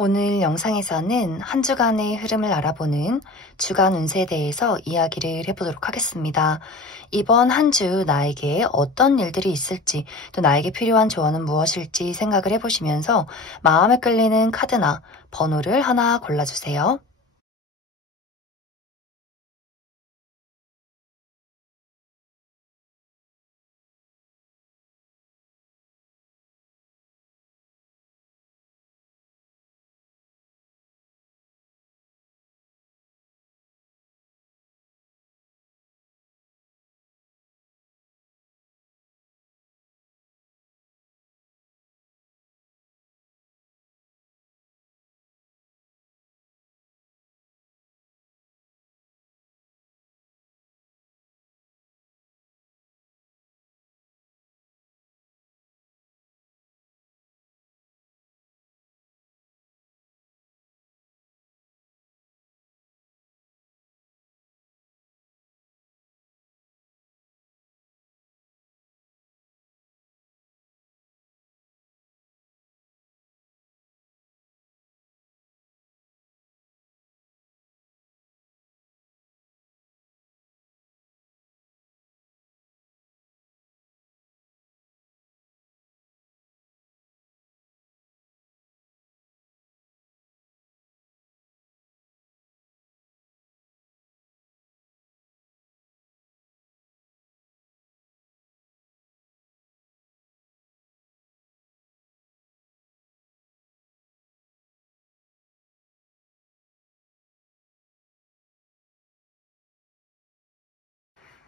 오늘 영상에서는 한 주간의 흐름을 알아보는 주간 운세에 대해서 이야기를 해보도록 하겠습니다. 이번 한 주 나에게 어떤 일들이 있을지, 또 나에게 필요한 조언은 무엇일지 생각을 해보시면서 마음에 끌리는 카드나 번호를 하나 골라주세요.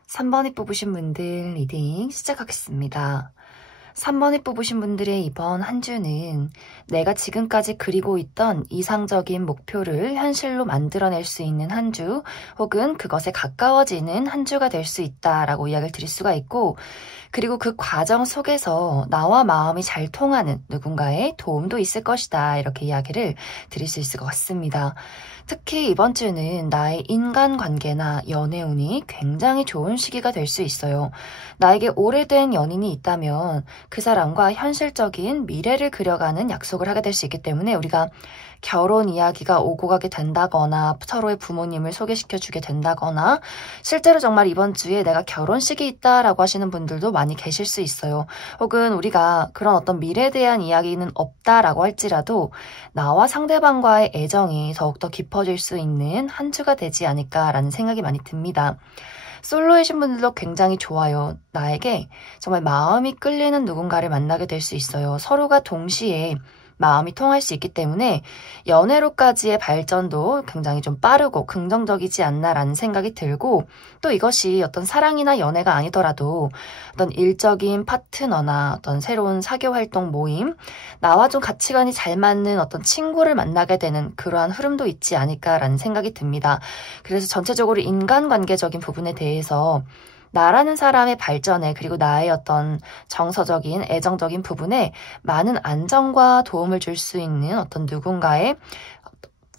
3번이 뽑으신 분들 리딩 시작하겠습니다. 3번이 뽑으신 분들의 이번 한 주는 내가 지금까지 그리고 있던 이상적인 목표를 현실로 만들어낼 수 있는 한 주, 혹은 그것에 가까워지는 한 주가 될 수 있다라고 이야기를 드릴 수가 있고, 그리고 그 과정 속에서 나와 마음이 잘 통하는 누군가의 도움도 있을 것이다, 이렇게 이야기를 드릴 수 있을 것 같습니다. 특히 이번 주는 나의 인간관계나 연애운이 굉장히 좋은 시기가 될 수 있어요. 나에게 오래된 연인이 있다면 그 사람과 현실적인 미래를 그려가는 약속을 하게 될 수 있기 때문에 우리가 결혼 이야기가 오고 가게 된다거나 서로의 부모님을 소개시켜 주게 된다거나, 실제로 정말 이번 주에 내가 결혼식이 있다라고 하시는 분들도 많이 계실 수 있어요. 혹은 우리가 그런 어떤 미래에 대한 이야기는 없다라고 할지라도 나와 상대방과의 애정이 더욱더 깊어질 수 있는 한 주가 되지 않을까라는 생각이 많이 듭니다. 솔로이신 분들도 굉장히 좋아요. 나에게 정말 마음이 끌리는 누군가를 만나게 될 수 있어요. 서로가 동시에 마음이 통할 수 있기 때문에 연애로까지의 발전도 굉장히 좀 빠르고 긍정적이지 않나라는 생각이 들고, 또 이것이 어떤 사랑이나 연애가 아니더라도 어떤 일적인 파트너나 어떤 새로운 사교 활동 모임, 나와 좀 가치관이 잘 맞는 어떤 친구를 만나게 되는 그러한 흐름도 있지 않을까라는 생각이 듭니다. 그래서 전체적으로 인간관계적인 부분에 대해서 나라는 사람의 발전에, 그리고 나의 어떤 정서적인 애정적인 부분에 많은 안정과 도움을 줄 수 있는 어떤 누군가의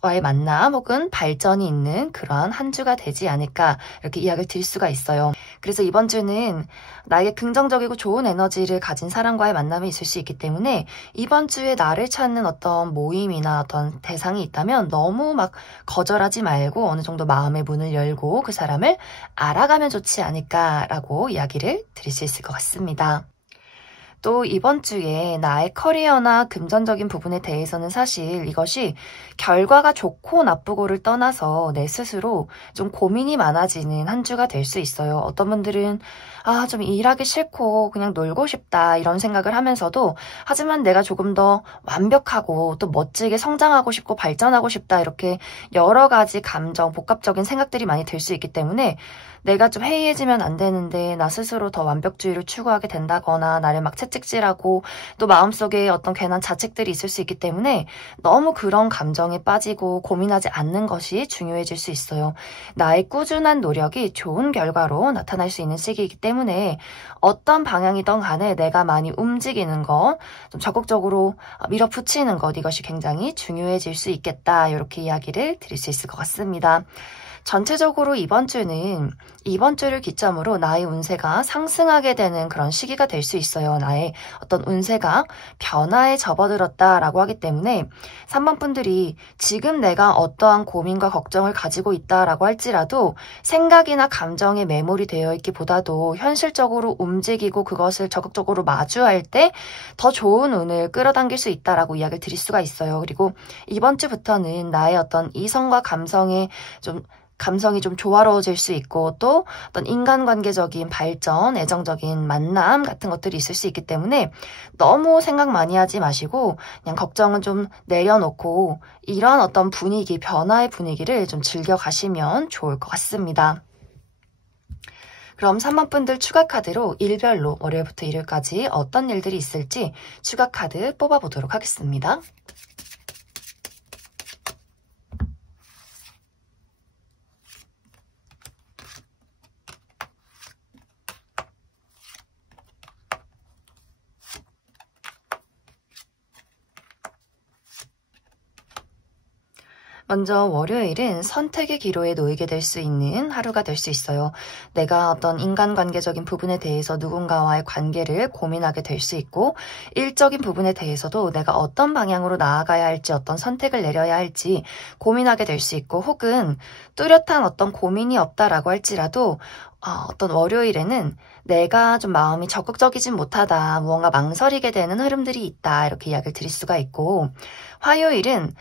와의 만남 혹은 발전이 있는 그러한 한 주가 되지 않을까, 이렇게 이야기를 드릴 수가 있어요. 그래서 이번 주는 나에게 긍정적이고 좋은 에너지를 가진 사람과의 만남이 있을 수 있기 때문에 이번 주에 나를 찾는 어떤 모임이나 어떤 대상이 있다면 너무 막 거절하지 말고 어느 정도 마음의 문을 열고 그 사람을 알아가면 좋지 않을까라고 이야기를 드릴 수 있을 것 같습니다. 또 이번 주에 나의 커리어나 금전적인 부분에 대해서는 사실 이것이 결과가 좋고 나쁘고를 떠나서 내 스스로 좀 고민이 많아지는 한 주가 될 수 있어요. 어떤 분들은 좀 일하기 싫고 그냥 놀고 싶다, 이런 생각을 하면서도 하지만 내가 조금 더 완벽하고 또 멋지게 성장하고 싶고 발전하고 싶다, 이렇게 여러 가지 감정, 복합적인 생각들이 많이 들 수 있기 때문에 내가 좀 해이해지면 안 되는데 나 스스로 더 완벽주의를 추구하게 된다거나 나를 막 채찍질하고 또 마음속에 어떤 괜한 자책들이 있을 수 있기 때문에 너무 그런 감정에 빠지고 고민하지 않는 것이 중요해질 수 있어요. 나의 꾸준한 노력이 좋은 결과로 나타날 수 있는 시기이기 때문에 어떤 방향이든 간에 내가 많이 움직이는 것, 좀 적극적으로 밀어붙이는 것, 이것이 굉장히 중요해질 수 있겠다, 이렇게 이야기를 드릴 수 있을 것 같습니다. 전체적으로 이번 주는 이번 주를 기점으로 나의 운세가 상승하게 되는 그런 시기가 될 수 있어요. 나의 어떤 운세가 변화에 접어들었다라고 하기 때문에 3번 분들이 지금 내가 어떠한 고민과 걱정을 가지고 있다라고 할지라도 생각이나 감정에 매몰이 되어 있기보다도 현실적으로 움직이고 그것을 적극적으로 마주할 때 더 좋은 운을 끌어당길 수 있다라고 이야기를 드릴 수가 있어요. 그리고 이번 주부터는 나의 어떤 이성과 감성이 좀 조화로워질 수 있고 또 어떤 인간관계적인 발전, 애정적인 만남 같은 것들이 있을 수 있기 때문에 너무 생각 많이 하지 마시고 그냥 걱정은 좀 내려놓고 이런 어떤 분위기, 변화의 분위기를 좀 즐겨가시면 좋을 것 같습니다. 그럼 3번 분들 추가 카드로 일별로 월요일부터 일요일까지 어떤 일들이 있을지 추가 카드 뽑아보도록 하겠습니다. 먼저 월요일은 선택의 기로에 놓이게 될 수 있는 하루가 될 수 있어요. 내가 어떤 인간관계적인 부분에 대해서 누군가와의 관계를 고민하게 될 수 있고 일적인 부분에 대해서도 내가 어떤 방향으로 나아가야 할지 어떤 선택을 내려야 할지 고민하게 될 수 있고 혹은 뚜렷한 어떤 고민이 없다라고 할지라도 어떤 월요일에는 내가 좀 마음이 적극적이진 못하다, 무언가 망설이게 되는 흐름들이 있다 이렇게 이야기를 드릴 수가 있고 화요일은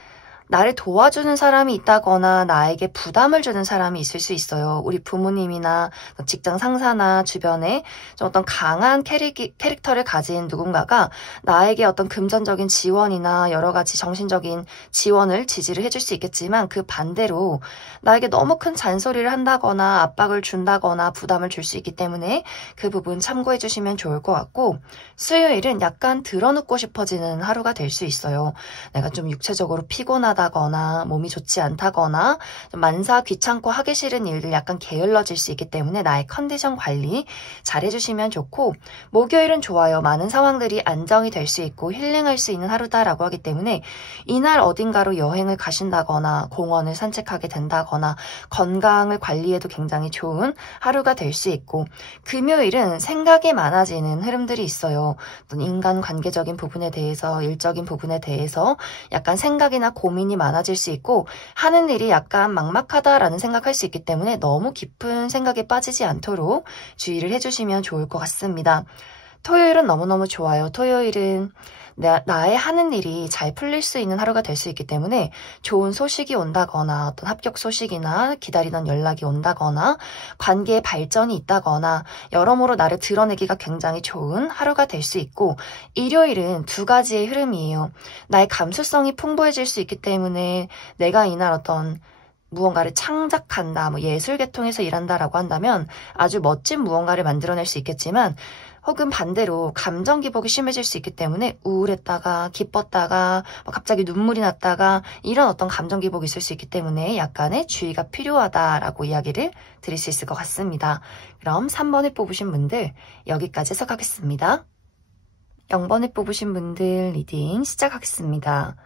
나를 도와주는 사람이 있다거나 나에게 부담을 주는 사람이 있을 수 있어요. 우리 부모님이나 직장 상사나 주변에 좀 어떤 강한 캐릭터를 가진 누군가가 나에게 어떤 금전적인 지원이나 여러 가지 정신적인 지원을 지지를 해줄 수 있겠지만 그 반대로 나에게 너무 큰 잔소리를 한다거나 압박을 준다거나 부담을 줄 수 있기 때문에 그 부분 참고해 주시면 좋을 것 같고 수요일은 약간 드러눕고 싶어지는 하루가 될 수 있어요. 내가 좀 육체적으로 피곤하다 거나 몸이 좋지 않다거나 좀 만사 귀찮고 하기 싫은 일들 약간 게을러질 수 있기 때문에 나의 컨디션 관리 잘 해주시면 좋고 목요일은 좋아요. 많은 상황들이 안정이 될 수 있고 힐링할 수 있는 하루다라고 하기 때문에 이날 어딘가로 여행을 가신다거나 공원을 산책하게 된다거나 건강을 관리해도 굉장히 좋은 하루가 될 수 있고 금요일은 생각이 많아지는 흐름들이 있어요. 어떤 인간관계적인 부분에 대해서 일적인 부분에 대해서 약간 생각이나 고민이 많아질 수 있고 하는 일이 약간 막막하다라는 생각할 수 있기 때문에 너무 깊은 생각에 빠지지 않도록 주의를 해주시면 좋을 것 같습니다. 토요일은 너무너무 좋아요. 토요일은 나의 하는 일이 잘 풀릴 수 있는 하루가 될 수 있기 때문에 좋은 소식이 온다거나 어떤 합격 소식이나 기다리던 연락이 온다거나 관계의 발전이 있다거나 여러모로 나를 드러내기가 굉장히 좋은 하루가 될 수 있고 일요일은 두 가지의 흐름이에요. 나의 감수성이 풍부해질 수 있기 때문에 내가 이날 어떤 무언가를 창작한다, 예술 계통에서 일한다라고 한다면 아주 멋진 무언가를 만들어낼 수 있겠지만 혹은 반대로 감정 기복이 심해질 수 있기 때문에 우울했다가 기뻤다가 갑자기 눈물이 났다가 이런 어떤 감정 기복이 있을 수 있기 때문에 약간의 주의가 필요하다라고 이야기를 드릴 수 있을 것 같습니다. 그럼 3번을 뽑으신 분들 여기까지 해석하겠습니다. 0번을 뽑으신 분들 리딩 시작하겠습니다.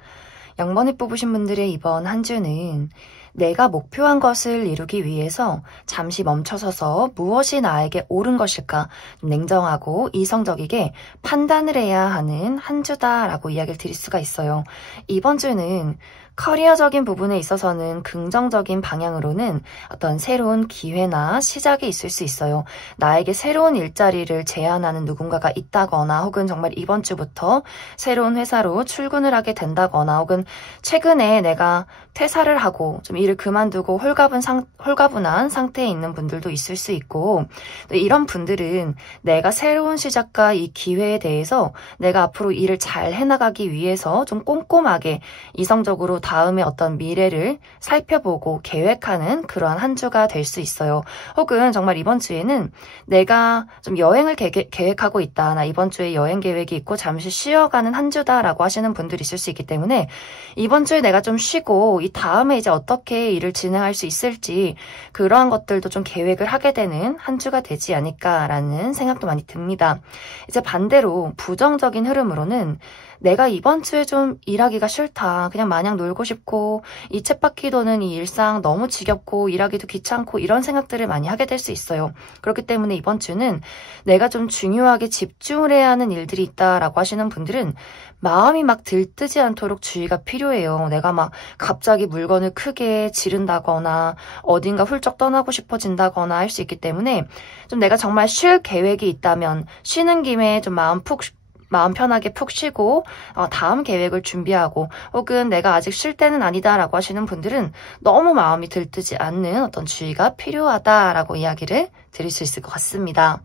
0번을 뽑으신 분들의 이번 한 주는 내가 목표한 것을 이루기 위해서 잠시 멈춰서서 무엇이 나에게 옳은 것일까 냉정하고 이성적이게 판단을 해야 하는 한 주다라고 이야기를 드릴 수가 있어요. 이번 주는 커리어적인 부분에 있어서는 긍정적인 방향으로는 어떤 새로운 기회나 시작이 있을 수 있어요. 나에게 새로운 일자리를 제안하는 누군가가 있다거나 혹은 정말 이번 주부터 새로운 회사로 출근을 하게 된다거나 혹은 최근에 내가 퇴사를 하고 좀 일을 그만두고 홀가분한 상태에 있는 분들도 있을 수 있고 이런 분들은 내가 새로운 시작과 이 기회에 대해서 내가 앞으로 일을 잘 해나가기 위해서 좀 꼼꼼하게 이성적으로 다음에 어떤 미래를 살펴보고 계획하는 그러한 한 주가 될 수 있어요. 혹은 정말 이번 주에는 내가 좀 여행을 계획하고 있다. 나 이번 주에 여행 계획이 있고 잠시 쉬어가는 한 주다라고 하시는 분들이 있을 수 있기 때문에 이번 주에 내가 좀 쉬고 이 다음에 이제 어떻게 일을 진행할 수 있을지 그러한 것들도 좀 계획을 하게 되는 한 주가 되지 않을까라는 생각도 많이 듭니다. 이제 반대로 부정적인 흐름으로는 내가 이번 주에 좀 일하기가 싫다. 그냥 마냥 놀고 싶고 이 쳇바퀴 도는 이 일상 너무 지겹고 일하기도 귀찮고 이런 생각들을 많이 하게 될 수 있어요. 그렇기 때문에 이번 주는 내가 좀 중요하게 집중을 해야 하는 일들이 있다라고 하시는 분들은 마음이 막 들뜨지 않도록 주의가 필요해요. 내가 막 갑자기 물건을 크게 지른다거나 어딘가 훌쩍 떠나고 싶어진다거나 할 수 있기 때문에 좀 내가 정말 쉴 계획이 있다면 쉬는 김에 좀 마음 편하게 푹 쉬고 다음 계획을 준비하고 혹은 내가 아직 쉴 때는 아니다라고 하시는 분들은 너무 마음이 들뜨지 않는 어떤 주의가 필요하다라고 이야기를 드릴 수 있을 것 같습니다.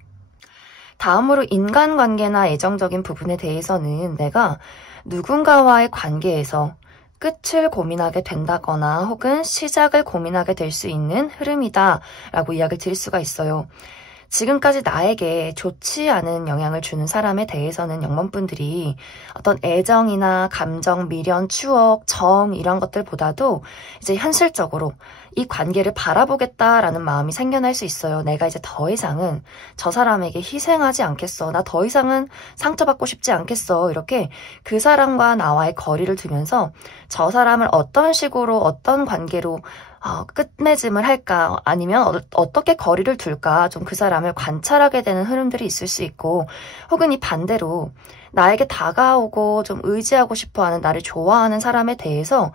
다음으로 인간관계나 애정적인 부분에 대해서는 내가 누군가와의 관계에서 끝을 고민하게 된다거나 혹은 시작을 고민하게 될 수 있는 흐름이다 라고 이야기를 드릴 수가 있어요. 지금까지 나에게 좋지 않은 영향을 주는 사람에 대해서는 영문분들이 어떤 애정이나 감정, 미련, 추억, 정 이런 것들보다도 이제 현실적으로 이 관계를 바라보겠다라는 마음이 생겨날 수 있어요. 내가 이제 더 이상은 저 사람에게 희생하지 않겠어. 나 더 이상은 상처받고 싶지 않겠어. 이렇게 그 사람과 나와의 거리를 두면서 저 사람을 어떤 식으로 어떤 관계로 끝맺음을 할까 아니면 어떻게 거리를 둘까 좀 그 사람을 관찰하게 되는 흐름들이 있을 수 있고 혹은 이 반대로 나에게 다가오고 좀 의지하고 싶어하는 나를 좋아하는 사람에 대해서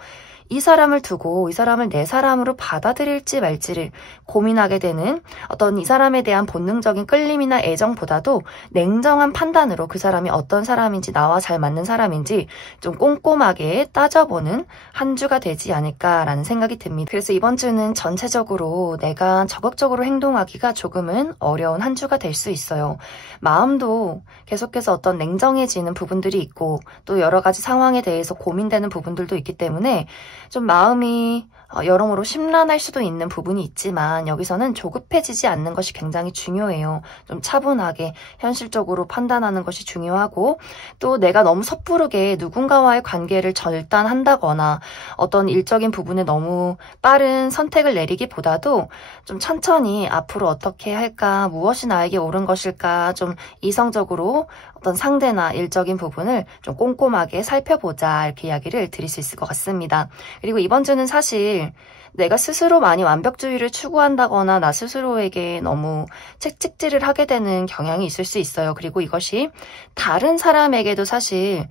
이 사람을 두고 이 사람을 내 사람으로 받아들일지 말지를 고민하게 되는 어떤 이 사람에 대한 본능적인 끌림이나 애정보다도 냉정한 판단으로 그 사람이 어떤 사람인지 나와 잘 맞는 사람인지 좀 꼼꼼하게 따져보는 한 주가 되지 않을까라는 생각이 듭니다. 그래서 이번 주는 전체적으로 내가 적극적으로 행동하기가 조금은 어려운 한 주가 될 수 있어요. 마음도 계속해서 어떤 냉정해지는 부분들이 있고 또 여러 가지 상황에 대해서 고민되는 부분들도 있기 때문에 좀 마음이 여러모로 심란할 수도 있는 부분이 있지만 여기서는 조급해지지 않는 것이 굉장히 중요해요. 좀 차분하게 현실적으로 판단하는 것이 중요하고 또 내가 너무 섣부르게 누군가와의 관계를 절단한다거나 어떤 일적인 부분에 너무 빠른 선택을 내리기보다도 좀 천천히 앞으로 어떻게 할까, 무엇이 나에게 옳은 것일까, 좀 이성적으로 어떤 상대나 일적인 부분을 좀 꼼꼼하게 살펴보자 이렇게 이야기를 드릴 수 있을 것 같습니다. 그리고 이번 주는 사실 내가 스스로 많이 완벽주의를 추구한다거나 나 스스로에게 너무 채찍질을 하게 되는 경향이 있을 수 있어요. 그리고 이것이 다른 사람에게도 사실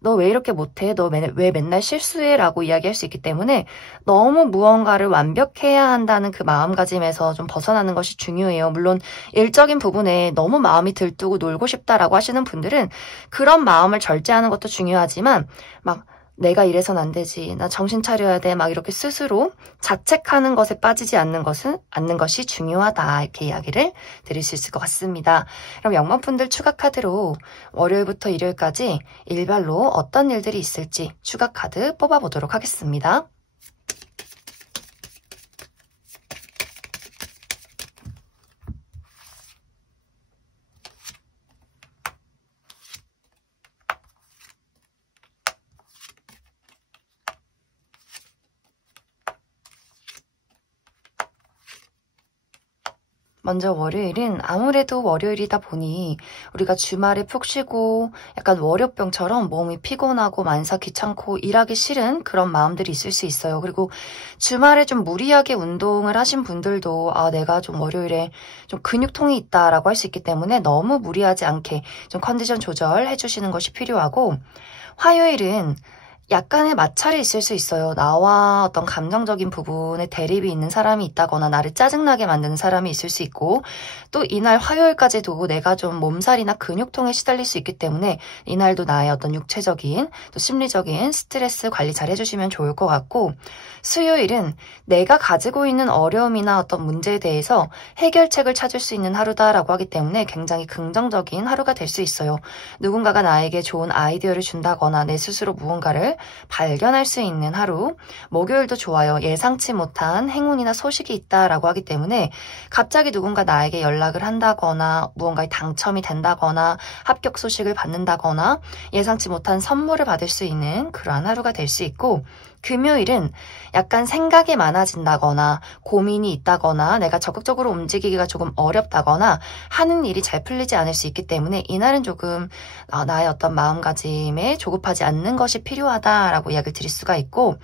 너 왜 이렇게 못해? 너 왜 맨날 실수해? 라고 이야기할 수 있기 때문에 너무 무언가를 완벽해야 한다는 그 마음가짐에서 좀 벗어나는 것이 중요해요. 물론 일적인 부분에 너무 마음이 들뜨고 놀고 싶다라고 하시는 분들은 그런 마음을 절제하는 것도 중요하지만 막 내가 이래선 안 되지. 나 정신 차려야 돼. 막 이렇게 스스로 자책하는 것에 빠지지 않는 것이 중요하다. 이렇게 이야기를 드릴 수 있을 것 같습니다. 그럼 영문분들 추가 카드로 월요일부터 일요일까지 일별로 어떤 일들이 있을지 추가 카드 뽑아보도록 하겠습니다. 먼저 월요일은 아무래도 월요일이다 보니 우리가 주말에 푹 쉬고 약간 월요병처럼 몸이 피곤하고 만사 귀찮고 일하기 싫은 그런 마음들이 있을 수 있어요. 그리고 주말에 좀 무리하게 운동을 하신 분들도 내가 좀 월요일에 좀 근육통이 있다라고 할 수 있기 때문에 너무 무리하지 않게 좀 컨디션 조절해 주시는 것이 필요하고 화요일은 약간의 마찰이 있을 수 있어요. 나와 어떤 감정적인 부분에 대립이 있는 사람이 있다거나 나를 짜증나게 만드는 사람이 있을 수 있고 또 이날 화요일까지도 내가 좀 몸살이나 근육통에 시달릴 수 있기 때문에 이날도 나의 어떤 육체적인 또 심리적인 스트레스 관리 잘 해주시면 좋을 것 같고 수요일은 내가 가지고 있는 어려움이나 어떤 문제에 대해서 해결책을 찾을 수 있는 하루다라고 하기 때문에 굉장히 긍정적인 하루가 될 수 있어요. 누군가가 나에게 좋은 아이디어를 준다거나 내 스스로 무언가를 발견할 수 있는 하루. 목요일도 좋아요. 예상치 못한 행운이나 소식이 있다라고 하기 때문에 갑자기 누군가 나에게 연락을 한다거나 무언가에 당첨이 된다거나 합격 소식을 받는다거나 예상치 못한 선물을 받을 수 있는 그러한 하루가 될 수 있고, 금요일은 약간 생각이 많아진다거나 고민이 있다거나 내가 적극적으로 움직이기가 조금 어렵다거나 하는 일이 잘 풀리지 않을 수 있기 때문에 이날은 조금 나의 어떤 마음가짐에 조급하지 않는 것이 필요하다라고 이야기를 드릴 수가 있고,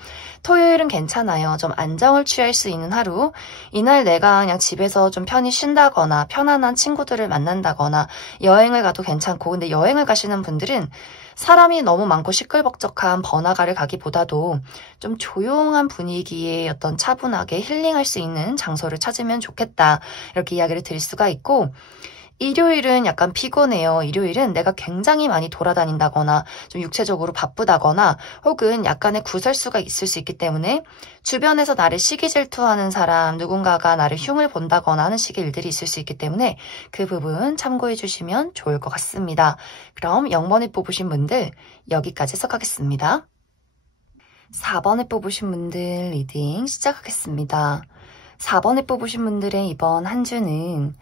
토요일은 괜찮아요. 좀 안정을 취할 수 있는 하루. 이날 내가 그냥 집에서 좀 편히 쉰다거나 편안한 친구들을 만난다거나 여행을 가도 괜찮고, 근데 여행을 가시는 분들은 사람이 너무 많고 시끌벅적한 번화가를 가기보다도 좀 조용한 분위기에 어떤 차분하게 힐링할 수 있는 장소를 찾으면 좋겠다, 이렇게 이야기를 드릴 수가 있고, 일요일은 약간 피곤해요. 일요일은 내가 굉장히 많이 돌아다닌다거나 좀 육체적으로 바쁘다거나 혹은 약간의 구설수가 있을 수 있기 때문에 주변에서 나를 시기 질투하는 사람, 누군가가 나를 흉을 본다거나 하는 식의 일들이 있을 수 있기 때문에 그 부분 참고해 주시면 좋을 것 같습니다. 그럼 0번을 뽑으신 분들 여기까지 해석하겠습니다. 4번을 뽑으신 분들 리딩 시작하겠습니다. 4번을 뽑으신 분들의 이번 한 주는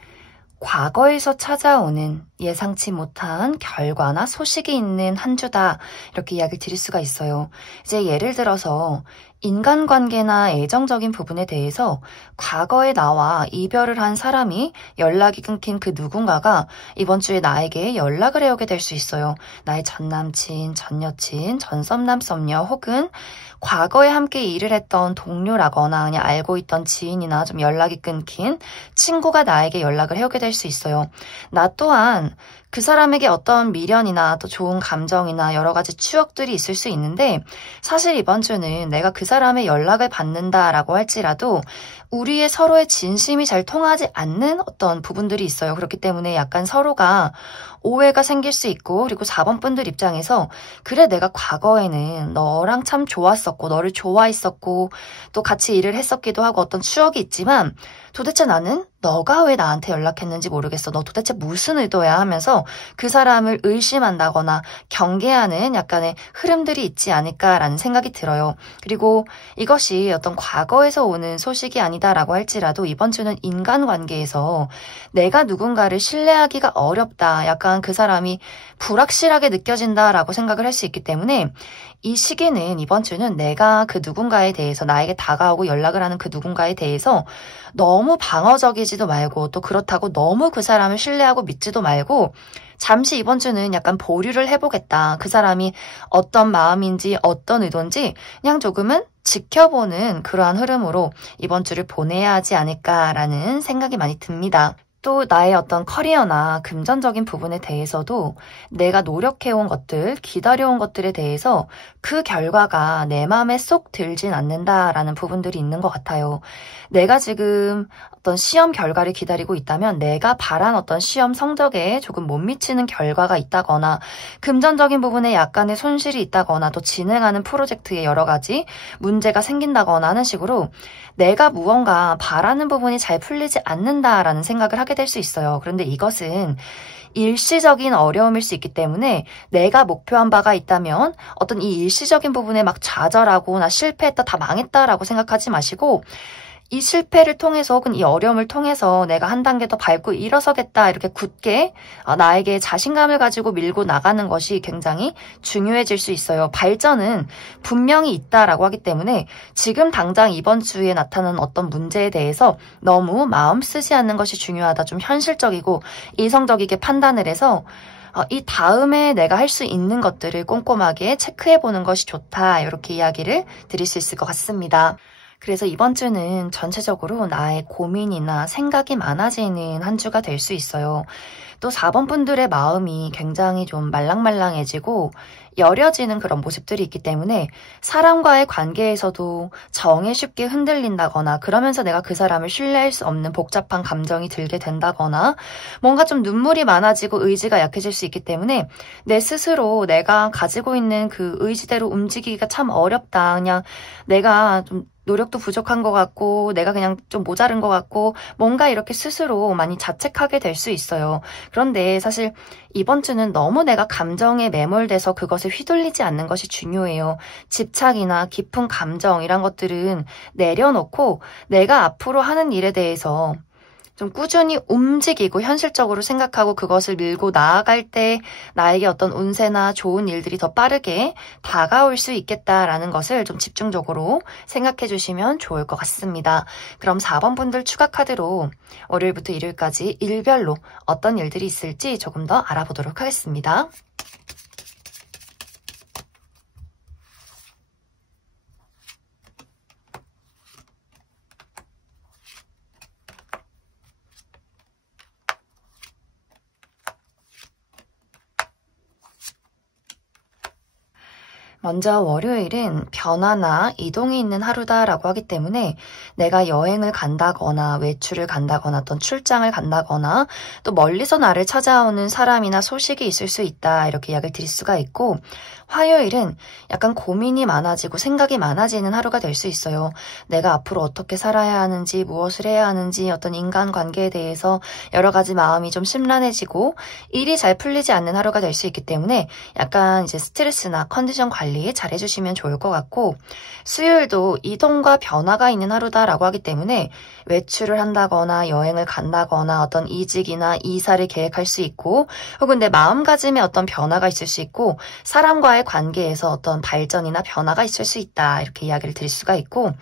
과거에서 찾아오는 예상치 못한 결과나 소식이 있는 한 주다, 이렇게 이야기를 드릴 수가 있어요. 이제 예를 들어서 인간관계나 애정적인 부분에 대해서 과거에 나와 이별을 한 사람이 연락이 끊긴 그 누군가가 이번 주에 나에게 연락을 해오게 될 수 있어요. 나의 전 남친, 전 여친, 전 썸남 썸녀 혹은 과거에 함께 일을 했던 동료라거나 그냥 알고 있던 지인이나 좀 연락이 끊긴 친구가 나에게 연락을 해오게 될 수 있어요. 나 또한 그 사람에게 어떤 미련이나 또 좋은 감정이나 여러 가지 추억들이 있을 수 있는데, 사실 이번 주는 내가 그 사람의 연락을 받는다라고 할지라도 우리의 서로의 진심이 잘 통하지 않는 어떤 부분들이 있어요. 그렇기 때문에 약간 서로가 오해가 생길 수 있고, 그리고 4번 분들 입장에서 그래 내가 과거에는 너랑 참 좋았었고 너를 좋아했었고 또 같이 일을 했었기도 하고 어떤 추억이 있지만 도대체 나는 너가 왜 나한테 연락했는지 모르겠어. 너 도대체 무슨 의도야 하면서 그 사람을 의심한다거나 경계하는 약간의 흐름들이 있지 않을까라는 생각이 들어요. 그리고 이것이 어떤 과거에서 오는 소식이 아니다라고 할지라도 이번 주는 인간관계에서 내가 누군가를 신뢰하기가 어렵다, 약간 그 사람이 불확실하게 느껴진다라고 생각을 할 수 있기 때문에 이 시기는, 이번 주는 내가 그 누군가에 대해서, 나에게 다가오고 연락을 하는 그 누군가에 대해서 너무 방어적이지도 말고 또 그렇다고 너무 그 사람을 신뢰하고 믿지도 말고 잠시 이번 주는 약간 보류를 해보겠다. 그 사람이 어떤 마음인지 어떤 의도인지 그냥 조금은 지켜보는 그러한 흐름으로 이번 주를 보내야 하지 않을까라는 생각이 많이 듭니다. 또 나의 어떤 커리어나 금전적인 부분에 대해서도 내가 노력해온 것들, 기다려온 것들에 대해서 그 결과가 내 마음에 쏙 들진 않는다라는 부분들이 있는 것 같아요. 내가 지금 어떤 시험 결과를 기다리고 있다면 내가 바란 어떤 시험 성적에 조금 못 미치는 결과가 있다거나 금전적인 부분에 약간의 손실이 있다거나 또 진행하는 프로젝트에 여러 가지 문제가 생긴다거나 하는 식으로 내가 무언가 바라는 부분이 잘 풀리지 않는다라는 생각을 하게 될 수 있어요. 그런데 이것은 일시적인 어려움일 수 있기 때문에 내가 목표한 바가 있다면 어떤 이 일시적인 부분에 막 좌절하고 나 실패했다, 다 망했다라고 생각하지 마시고 이 실패를 통해서 혹은 이 어려움을 통해서 내가 한 단계 더 밟고 일어서겠다, 이렇게 굳게 나에게 자신감을 가지고 밀고 나가는 것이 굉장히 중요해질 수 있어요. 발전은 분명히 있다라고 하기 때문에 지금 당장 이번 주에 나타나는 어떤 문제에 대해서 너무 마음 쓰지 않는 것이 중요하다. 좀 현실적이고 이성적이게 판단을 해서 이 다음에 내가 할 수 있는 것들을 꼼꼼하게 체크해보는 것이 좋다, 이렇게 이야기를 드릴 수 있을 것 같습니다. 그래서 이번 주는 전체적으로 나의 고민이나 생각이 많아지는 한 주가 될 수 있어요. 또 4번 분들의 마음이 굉장히 좀 말랑말랑해지고 여려지는 그런 모습들이 있기 때문에 사람과의 관계에서도 정에 쉽게 흔들린다거나 그러면서 내가 그 사람을 신뢰할 수 없는 복잡한 감정이 들게 된다거나 뭔가 좀 눈물이 많아지고 의지가 약해질 수 있기 때문에 내 스스로 내가 가지고 있는 그 의지대로 움직이기가 참 어렵다. 그냥 내가 좀 노력도 부족한 것 같고 내가 그냥 좀 모자른 것 같고 뭔가 이렇게 스스로 많이 자책하게 될 수 있어요. 그런데 사실 이번 주는 너무 내가 감정에 매몰돼서 그것을 것에 휘둘리지 않는 것이 중요해요. 집착이나 깊은 감정 이런 것들은 내려놓고 내가 앞으로 하는 일에 대해서 좀 꾸준히 움직이고 현실적으로 생각하고 그것을 밀고 나아갈 때 나에게 어떤 운세나 좋은 일들이 더 빠르게 다가올 수 있겠다라는 것을 좀 집중적으로 생각해 주시면 좋을 것 같습니다. 그럼 4번 분들 추가 카드로 월요일부터 일요일까지 일별로 어떤 일들이 있을지 조금 더 알아보도록 하겠습니다. 먼저 월요일은 변화나 이동이 있는 하루다라고 하기 때문에 내가 여행을 간다거나 외출을 간다거나 어떤 출장을 간다거나 또 멀리서 나를 찾아오는 사람이나 소식이 있을 수 있다 이렇게 이야기를 드릴 수가 있고, 화요일은 약간 고민이 많아지고 생각이 많아지는 하루가 될 수 있어요. 내가 앞으로 어떻게 살아야 하는지, 무엇을 해야 하는지, 어떤 인간관계에 대해서 여러 가지 마음이 좀 심란해지고 일이 잘 풀리지 않는 하루가 될 수 있기 때문에 약간 이제 스트레스나 컨디션 관리 잘 해주시면 좋을 것 같고, 수요일도 이동과 변화가 있는 하루다라고 하기 때문에 외출을 한다거나 여행을 간다거나 어떤 이직이나 이사를 계획할 수 있고, 혹은 내 마음가짐에 어떤 변화가 있을 수 있고 사람과의 관계에서 어떤 발전이나 변화가 있을 수 있다 이렇게 이야기를 드릴 수가 있고,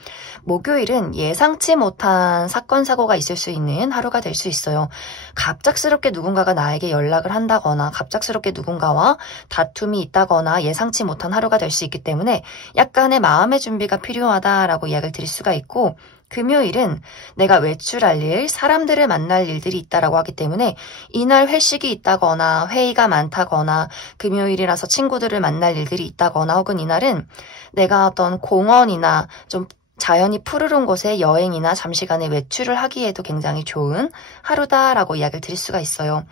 목요일은 예상치 못한 사건 사고가 있을 수 있는 하루가 될 수 있어요. 갑작스럽게 누군가가 나에게 연락을 한다거나 갑작스럽게 누군가와 다툼이 있다거나 예상치 못한 하루가 될 수 있기 때문에 약간의 마음의 준비가 필요하다라고 이야기를 드릴 수가 있고, 금요일은 내가 외출할 일, 사람들을 만날 일들이 있다라고 하기 때문에 이날 회식이 있다거나 회의가 많다거나 금요일이라서 친구들을 만날 일들이 있다거나, 혹은 이날은 내가 어떤 공원이나 좀 자연이 푸르른 곳에 여행이나 잠시간의 외출을 하기에도 굉장히 좋은 하루다라고 이야기를 드릴 수가 있어요.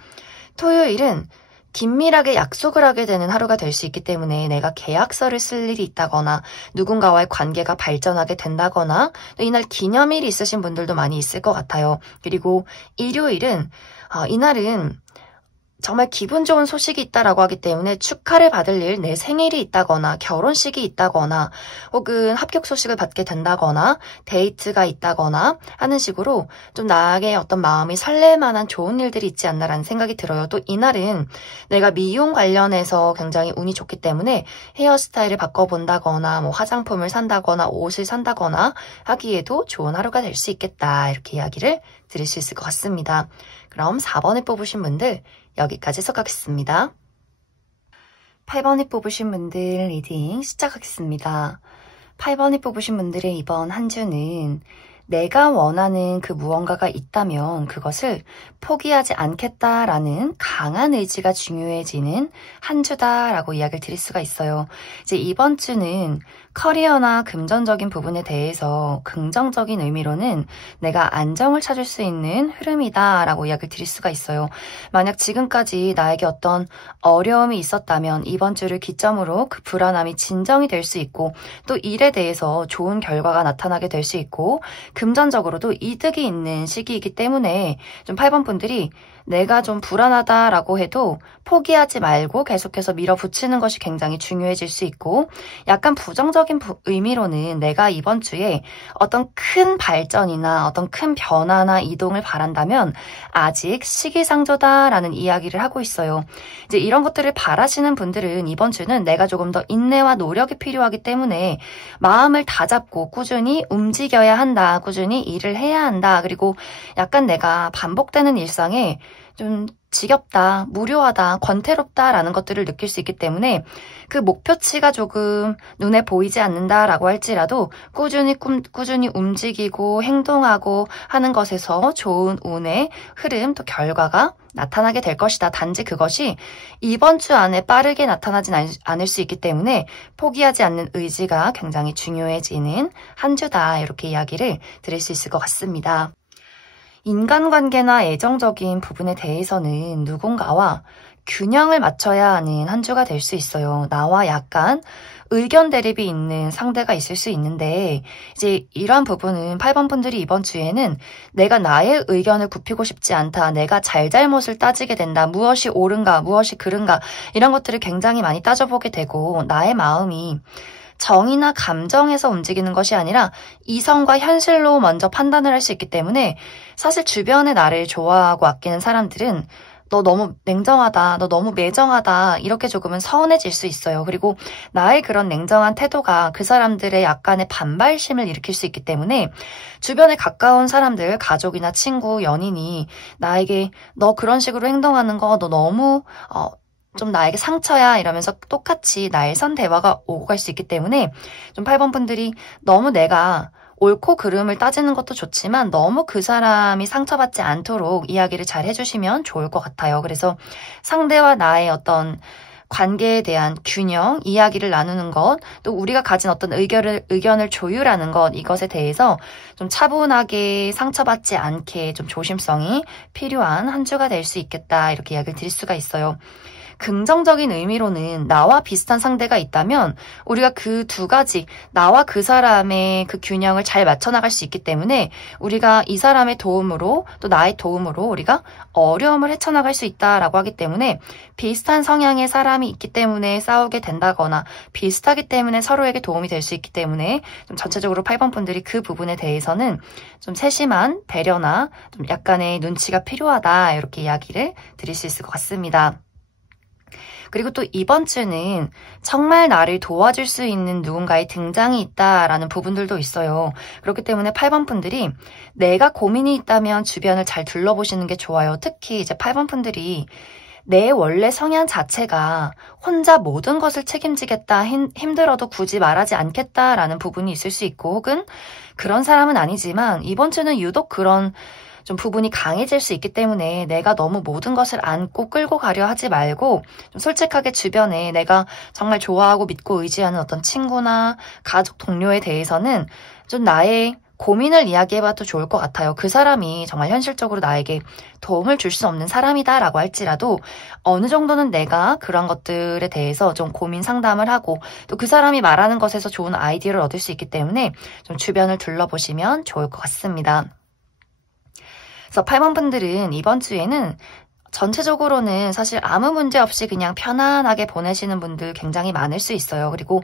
토요일은 긴밀하게 약속을 하게 되는 하루가 될 수 있기 때문에 내가 계약서를 쓸 일이 있다거나 누군가와의 관계가 발전하게 된다거나, 또 이날 기념일이 있으신 분들도 많이 있을 것 같아요. 그리고 일요일은 이날은 정말 기분 좋은 소식이 있다라고 하기 때문에 축하를 받을 일, 내 생일이 있다거나 결혼식이 있다거나 혹은 합격 소식을 받게 된다거나 데이트가 있다거나 하는 식으로 좀 나에게 어떤 마음이 설렐 만한 좋은 일들이 있지 않나라는 생각이 들어요. 또 이날은 내가 미용 관련해서 굉장히 운이 좋기 때문에 헤어스타일을 바꿔본다거나 뭐 화장품을 산다거나 옷을 산다거나 하기에도 좋은 하루가 될 수 있겠다 이렇게 이야기를 드릴 수 있을 것 같습니다. 그럼 4번을 뽑으신 분들 여기까지 해석하겠습니다. 8번을 뽑으신 분들 리딩 시작하겠습니다. 8번을 뽑으신 분들의 이번 한 주는 내가 원하는 그 무언가가 있다면 그것을 포기하지 않겠다라는 강한 의지가 중요해지는 한 주다라고 이야기를 드릴 수가 있어요. 이제 이번 주는 커리어나 금전적인 부분에 대해서 긍정적인 의미로는 내가 안정을 찾을 수 있는 흐름이다라고 이야기를 드릴 수가 있어요. 만약 지금까지 나에게 어떤 어려움이 있었다면 이번 주를 기점으로 그 불안함이 진정이 될 수 있고, 또 일에 대해서 좋은 결과가 나타나게 될 수 있고 금전적으로도 이득이 있는 시기이기 때문에 좀 8번 분들이 내가 좀 불안하다라고 해도 포기하지 말고 계속해서 밀어붙이는 것이 굉장히 중요해질 수 있고, 약간 부정적인 의미로는 내가 이번 주에 어떤 큰 발전이나 어떤 큰 변화나 이동을 바란다면 아직 시기상조다라는 이야기를 하고 있어요. 이제 이런 것들을 바라시는 분들은 이번 주는 내가 조금 더 인내와 노력이 필요하기 때문에 마음을 다잡고 꾸준히 움직여야 한다, 꾸준히 일을 해야 한다, 그리고 약간 내가 반복되는 일상에 좀 지겹다, 무료하다, 권태롭다라는 것들을 느낄 수 있기 때문에 그 목표치가 조금 눈에 보이지 않는다라고 할지라도 꾸준히 움직이고 행동하고 하는 것에서 좋은 운의 흐름, 또 결과가 나타나게 될 것이다. 단지 그것이 이번 주 안에 빠르게 나타나진 않을 수 있기 때문에 포기하지 않는 의지가 굉장히 중요해지는 한 주다. 이렇게 이야기를 드릴 수 있을 것 같습니다. 인간관계나 애정적인 부분에 대해서는 누군가와 균형을 맞춰야 하는 한 주가 될 수 있어요. 나와 약간 의견 대립이 있는 상대가 있을 수 있는데 이제 이러한 부분은 8번 분들이 이번 주에는 내가 나의 의견을 굽히고 싶지 않다. 내가 잘잘못을 따지게 된다. 무엇이 옳은가, 무엇이 그른가 이런 것들을 굉장히 많이 따져보게 되고 나의 마음이 정이나 감정에서 움직이는 것이 아니라 이성과 현실로 먼저 판단을 할 수 있기 때문에 사실 주변에 나를 좋아하고 아끼는 사람들은 너 너무 냉정하다, 너 너무 매정하다 이렇게 조금은 서운해질 수 있어요. 그리고 나의 그런 냉정한 태도가 그 사람들의 약간의 반발심을 일으킬 수 있기 때문에 주변에 가까운 사람들, 가족이나 친구, 연인이 나에게 너 그런 식으로 행동하는 거 너 너무 좀 나에게 상처야 이러면서 똑같이 나의 선 대화가 오고 갈 수 있기 때문에 좀 8번 분들이 너무 내가 옳고 그름을 따지는 것도 좋지만 너무 그 사람이 상처받지 않도록 이야기를 잘 해주시면 좋을 것 같아요. 그래서 상대와 나의 어떤 관계에 대한 균형, 이야기를 나누는 것, 또 우리가 가진 어떤 의견을 조율하는 것, 이것에 대해서 좀 차분하게 상처받지 않게 좀 조심성이 필요한 한 주가 될 수 있겠다 이렇게 이야기를 드릴 수가 있어요. 긍정적인 의미로는 나와 비슷한 상대가 있다면 우리가 그 두 가지, 나와 그 사람의 그 균형을 잘 맞춰나갈 수 있기 때문에 우리가 이 사람의 도움으로 또 나의 도움으로 우리가 어려움을 헤쳐나갈 수 있다라고 하기 때문에 비슷한 성향의 사람이 있기 때문에 싸우게 된다거나 비슷하기 때문에 서로에게 도움이 될 수 있기 때문에 좀 전체적으로 8번 분들이 그 부분에 대해서는 좀 세심한 배려나 좀 약간의 눈치가 필요하다 이렇게 이야기를 드릴 수 있을 것 같습니다. 그리고 또 이번 주는 정말 나를 도와줄 수 있는 누군가의 등장이 있다라는 부분들도 있어요. 그렇기 때문에 8번 분들이 내가 고민이 있다면 주변을 잘 둘러보시는 게 좋아요. 특히 이제 8번 분들이 내 원래 성향 자체가 혼자 모든 것을 책임지겠다, 힘들어도 굳이 말하지 않겠다라는 부분이 있을 수 있고 혹은 그런 사람은 아니지만 이번 주는 유독 그런 좀 부분이 강해질 수 있기 때문에 내가 너무 모든 것을 안고 끌고 가려 하지 말고 좀 솔직하게 주변에 내가 정말 좋아하고 믿고 의지하는 어떤 친구나 가족 동료에 대해서는 좀 나의 고민을 이야기해봐도 좋을 것 같아요. 그 사람이 정말 현실적으로 나에게 도움을 줄 수 없는 사람이다라고 할지라도 어느 정도는 내가 그런 것들에 대해서 좀 고민 상담을 하고 또 그 사람이 말하는 것에서 좋은 아이디어를 얻을 수 있기 때문에 좀 주변을 둘러보시면 좋을 것 같습니다. 그래서 8번 분들은 이번 주에는 전체적으로는 사실 아무 문제 없이 그냥 편안하게 보내시는 분들 굉장히 많을 수 있어요. 그리고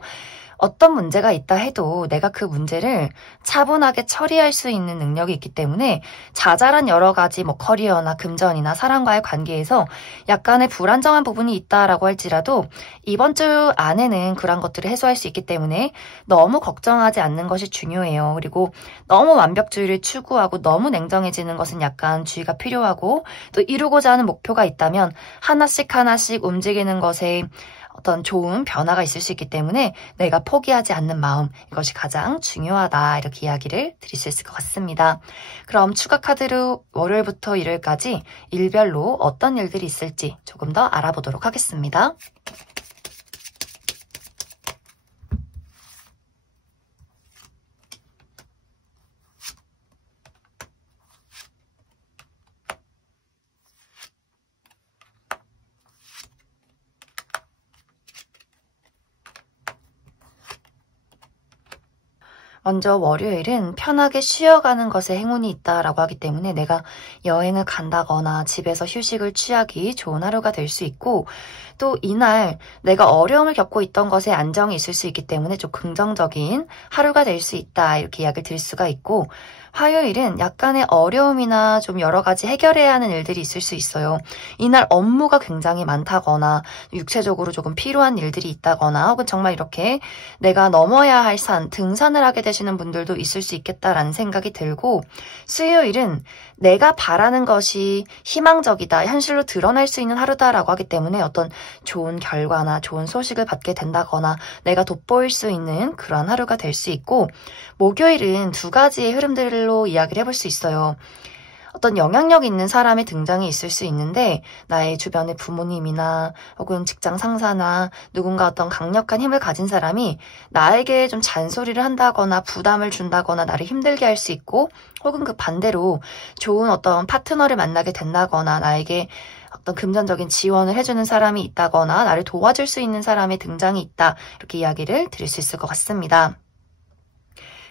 어떤 문제가 있다 해도 내가 그 문제를 차분하게 처리할 수 있는 능력이 있기 때문에 자잘한 여러 가지 커리어나 금전이나 사람과의 관계에서 약간의 불안정한 부분이 있다라고 할지라도 이번 주 안에는 그런 것들을 해소할 수 있기 때문에 너무 걱정하지 않는 것이 중요해요. 그리고 너무 완벽주의를 추구하고 너무 냉정해지는 것은 약간 주의가 필요하고 또 이루고자 하는 목표가 있다면 하나씩 하나씩 움직이는 것에 어떤 좋은 변화가 있을 수 있기 때문에 내가 포기하지 않는 마음 이것이 가장 중요하다 이렇게 이야기를 드릴 수 있을 것 같습니다. 그럼 추가 카드로 월요일부터 일요일까지 일별로 어떤 일들이 있을지 조금 더 알아보도록 하겠습니다. 먼저 월요일은 편하게 쉬어가는 것에 행운이 있다라고 하기 때문에 내가 여행을 간다거나 집에서 휴식을 취하기 좋은 하루가 될 수 있고 또 이날 내가 어려움을 겪고 있던 것에 안정이 있을 수 있기 때문에 좀 긍정적인 하루가 될 수 있다 이렇게 이야기를 드릴 수가 있고 화요일은 약간의 어려움이나 좀 여러 가지 해결해야 하는 일들이 있을 수 있어요. 이날 업무가 굉장히 많다거나 육체적으로 조금 필요한 일들이 있다거나 혹은 정말 이렇게 내가 넘어야 할 산, 등산을 하게 되시는 분들도 있을 수 있겠다라는 생각이 들고 수요일은 내가 바라는 것이 희망적이다, 현실로 드러날 수 있는 하루다라고 하기 때문에 어떤 좋은 결과나 좋은 소식을 받게 된다거나 내가 돋보일 수 있는 그런 하루가 될 수 있고 목요일은 두 가지의 흐름들로 이야기를 해볼 수 있어요. 어떤 영향력 있는 사람의 등장이 있을 수 있는데 나의 주변의 부모님이나 혹은 직장 상사나 누군가 어떤 강력한 힘을 가진 사람이 나에게 좀 잔소리를 한다거나 부담을 준다거나 나를 힘들게 할 수 있고 혹은 그 반대로 좋은 어떤 파트너를 만나게 된다거나 나에게 어떤 금전적인 지원을 해주는 사람이 있다거나 나를 도와줄 수 있는 사람의 등장이 있다. 이렇게 이야기를 드릴 수 있을 것 같습니다.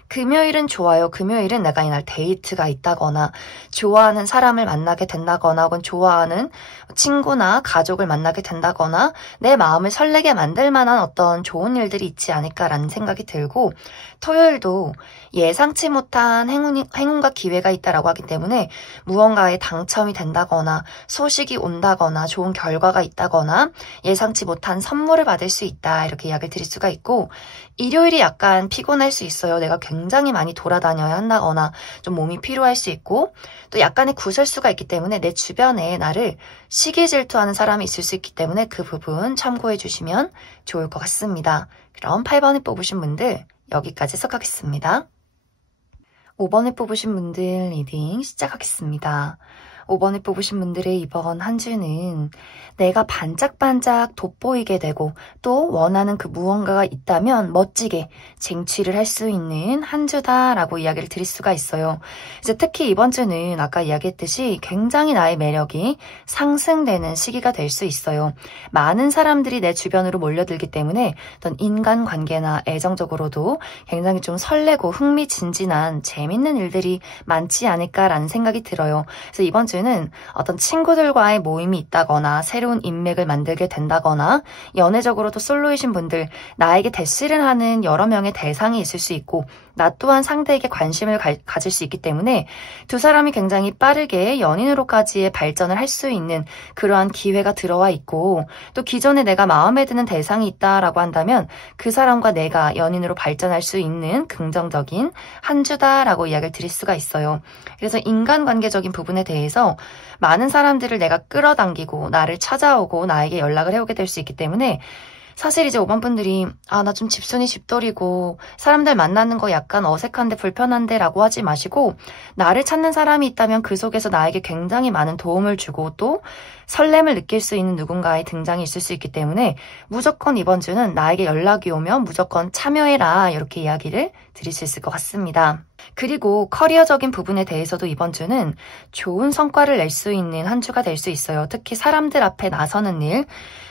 금요일은 좋아요. 금요일은 내가 이날 데이트가 있다거나 좋아하는 사람을 만나게 된다거나 혹은 좋아하는 친구나 가족을 만나게 된다거나 내 마음을 설레게 만들 만한 어떤 좋은 일들이 있지 않을까라는 생각이 들고, 토요일도 예상치 못한 행운과 기회가 있다라고 하기 때문에 무언가에 당첨이 된다거나 소식이 온다거나 좋은 결과가 있다거나 예상치 못한 선물을 받을 수 있다. 이렇게 이야기를 드릴 수가 있고, 일요일이 약간 피곤할 수 있어요. 내가 굉장히 많이 돌아다녀야 한다거나 좀 몸이 피로할 수 있고, 또 약간의 구설수가 있기 때문에 내 주변에 나를 시기 질투하는 사람이 있을 수 있기 때문에 그 부분 참고해 주시면 좋을 것 같습니다. 그럼 8번을 뽑으신 분들 여기까지 해석하겠습니다. 5번을 뽑으신 분들 리딩 시작하겠습니다. 5번을 뽑으신 분들의 이번 한 주는 내가 반짝반짝 돋보이게 되고 또 원하는 그 무언가가 있다면 멋지게 쟁취를 할 수 있는 한 주다라고 이야기를 드릴 수가 있어요. 이제 특히 이번 주는 아까 이야기했듯이 굉장히 나의 매력이 상승되는 시기가 될 수 있어요. 많은 사람들이 내 주변으로 몰려들기 때문에 어떤 인간관계나 애정적으로도 굉장히 좀 설레고 흥미진진한 재밌는 일들이 많지 않을까라는 생각이 들어요. 그래서 이번 주는 어떤 친구들과의 모임이 있다거나 새로운 인맥을 만들게 된다거나 연애적으로도 솔로이신 분들, 나에게 대시를 하는 여러 명의 대상이 있을 수 있고 나 또한 상대에게 관심을 가질 수 있기 때문에 두 사람이 굉장히 빠르게 연인으로까지의 발전을 할 수 있는 그러한 기회가 들어와 있고, 또 기존에 내가 마음에 드는 대상이 있다라고 한다면 그 사람과 내가 연인으로 발전할 수 있는 긍정적인 한 주다라고 이야기를 드릴 수가 있어요. 그래서 인간관계적인 부분에 대해서 많은 사람들을 내가 끌어당기고 나를 찾아오고 나에게 연락을 해오게 될 수 있기 때문에, 사실 이제 5번 분들이 나 좀 집순이 집돌이고 사람들 만나는 거 약간 어색한데 불편한데 라고 하지 마시고, 나를 찾는 사람이 있다면 그 속에서 나에게 굉장히 많은 도움을 주고 또 설렘을 느낄 수 있는 누군가의 등장이 있을 수 있기 때문에 무조건 이번 주는 나에게 연락이 오면 무조건 참여해라, 이렇게 이야기를 드릴 수 있을 것 같습니다. 그리고 커리어적인 부분에 대해서도 이번 주는 좋은 성과를 낼 수 있는 한 주가 될 수 있어요. 특히 사람들 앞에 나서는 일,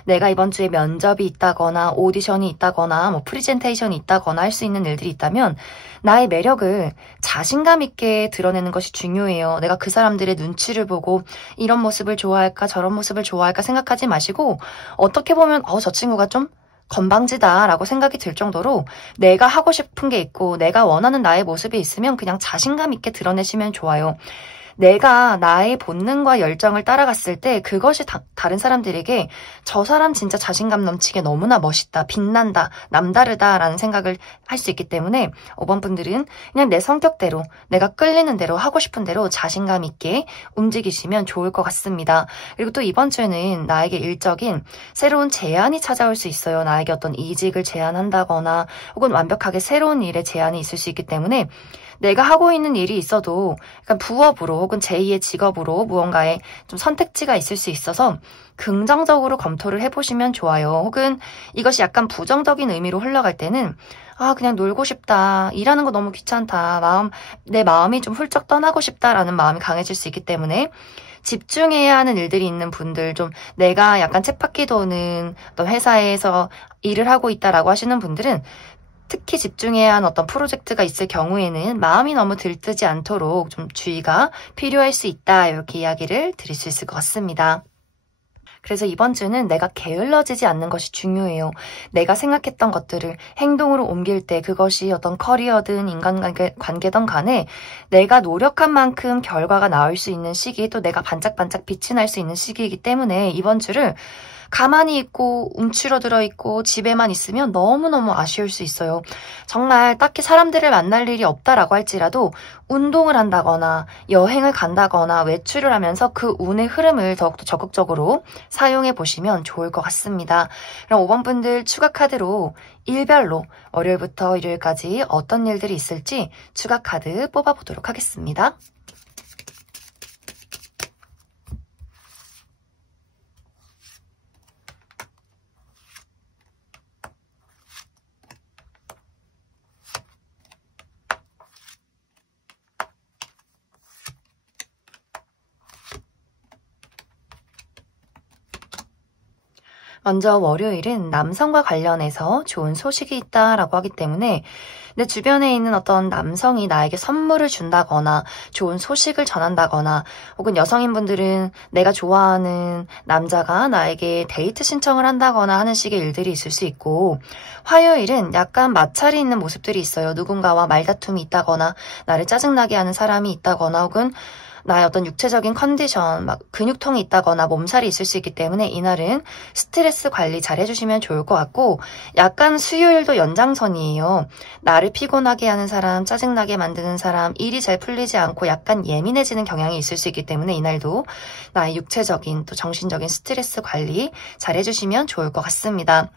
내가 이번 주에 면접이 있다거나 오디션이 있다거나 뭐 프리젠테이션이 있다거나 할 수 있는 일들이 있다면 나의 매력을 자신감 있게 드러내는 것이 중요해요. 내가 그 사람들의 눈치를 보고 이런 모습을 좋아할까 저런 모습을 좋아할까 생각하지 마시고, 어떻게 보면 저 친구가 좀 건방지다라고 생각이 들 정도로 내가 하고 싶은 게 있고 내가 원하는 나의 모습이 있으면 그냥 자신감 있게 드러내시면 좋아요. 내가 나의 본능과 열정을 따라갔을 때 그것이 다른 사람들에게 저 사람 진짜 자신감 넘치게 너무나 멋있다, 빛난다, 남다르다라는 생각을 할 수 있기 때문에 5번 분들은 그냥 내 성격대로 내가 끌리는 대로 하고 싶은 대로 자신감 있게 움직이시면 좋을 것 같습니다. 그리고 또 이번 주에는 나에게 일적인 새로운 제안이 찾아올 수 있어요. 나에게 어떤 이직을 제안한다거나 혹은 완벽하게 새로운 일에 제안이 있을 수 있기 때문에 내가 하고 있는 일이 있어도 약간 부업으로 혹은 제2의 직업으로 무언가에 좀 선택지가 있을 수 있어서 긍정적으로 검토를 해보시면 좋아요. 혹은 이것이 약간 부정적인 의미로 흘러갈 때는 그냥 놀고 싶다, 일하는 거 너무 귀찮다, 내 마음이 좀 훌쩍 떠나고 싶다라는 마음이 강해질 수 있기 때문에 집중해야 하는 일들이 있는 분들, 좀 내가 약간 쳇바퀴 도는 어떤 회사에서 일을 하고 있다라고 하시는 분들은 특히 집중해야 하는 어떤 프로젝트가 있을 경우에는 마음이 너무 들뜨지 않도록 좀 주의가 필요할 수 있다, 이렇게 이야기를 드릴 수 있을 것 같습니다. 그래서 이번 주는 내가 게을러지지 않는 것이 중요해요. 내가 생각했던 것들을 행동으로 옮길 때 그것이 어떤 커리어든 인간관계든 간에 내가 노력한 만큼 결과가 나올 수 있는 시기, 또 내가 반짝반짝 빛이 날 수 있는 시기이기 때문에 이번 주를 가만히 있고 움츠러들어 있고 집에만 있으면 너무너무 아쉬울 수 있어요. 정말 딱히 사람들을 만날 일이 없다라고 할지라도 운동을 한다거나 여행을 간다거나 외출을 하면서 그 운의 흐름을 더욱더 적극적으로 사용해 보시면 좋을 것 같습니다. 그럼 5번 분들 추가 카드로 일별로 월요일부터 일요일까지 어떤 일들이 있을지 추가 카드 뽑아보도록 하겠습니다. 먼저 월요일은 남성과 관련해서 좋은 소식이 있다라고 하기 때문에 내 주변에 있는 어떤 남성이 나에게 선물을 준다거나 좋은 소식을 전한다거나 혹은 여성인분들은 내가 좋아하는 남자가 나에게 데이트 신청을 한다거나 하는 식의 일들이 있을 수 있고, 화요일은 약간 마찰이 있는 모습들이 있어요. 누군가와 말다툼이 있다거나 나를 짜증나게 하는 사람이 있다거나 혹은 나의 어떤 육체적인 컨디션, 막 근육통이 있다거나 몸살이 있을 수 있기 때문에 이날은 스트레스 관리 잘 해주시면 좋을 것 같고, 약간 수요일도 연장선이에요. 나를 피곤하게 하는 사람, 짜증나게 만드는 사람, 일이 잘 풀리지 않고 약간 예민해지는 경향이 있을 수 있기 때문에 이날도 나의 육체적인 또 정신적인 스트레스 관리 잘 해주시면 좋을 것 같습니다.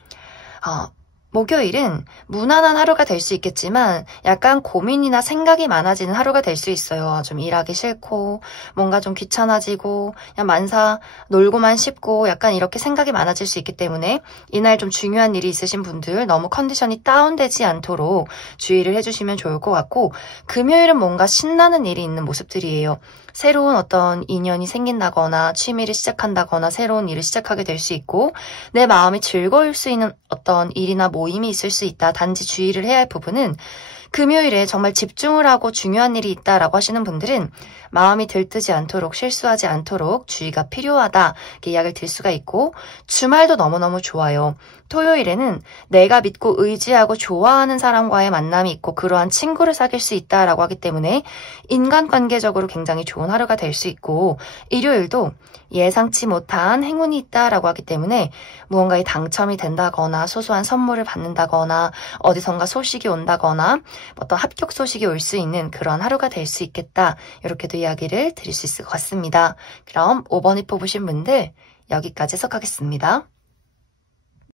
목요일은 무난한 하루가 될 수 있겠지만 약간 고민이나 생각이 많아지는 하루가 될 수 있어요. 좀 일하기 싫고 뭔가 좀 귀찮아지고 그냥 만사 놀고만 싶고 약간 이렇게 생각이 많아질 수 있기 때문에 이날 좀 중요한 일이 있으신 분들 너무 컨디션이 다운되지 않도록 주의를 해주시면 좋을 것 같고, 금요일은 뭔가 신나는 일이 있는 모습들이에요. 새로운 어떤 인연이 생긴다거나 취미를 시작한다거나 새로운 일을 시작하게 될 수 있고 내 마음이 즐거울 수 있는 어떤 일이나 모임이 있을 수 있다. 단지 주의를 해야 할 부분은 금요일에 정말 집중을 하고 중요한 일이 있다라고 하시는 분들은 마음이 들뜨지 않도록 실수하지 않도록 주의가 필요하다 이렇게 이야기를 드릴 수가 있고, 주말도 너무너무 좋아요. 토요일에는 내가 믿고 의지하고 좋아하는 사람과의 만남이 있고 그러한 친구를 사귈 수 있다라고 하기 때문에 인간관계적으로 굉장히 좋은 하루가 될 수 있고, 일요일도 예상치 못한 행운이 있다라고 하기 때문에 무언가에 당첨이 된다거나 소소한 선물을 받는다거나 어디선가 소식이 온다거나 어떤 합격 소식이 올 수 있는 그런 하루가 될 수 있겠다. 이렇게도 이야기를 드릴 수 있을 것 같습니다. 그럼 5번이 뽑으신 분들 여기까지 해석하겠습니다.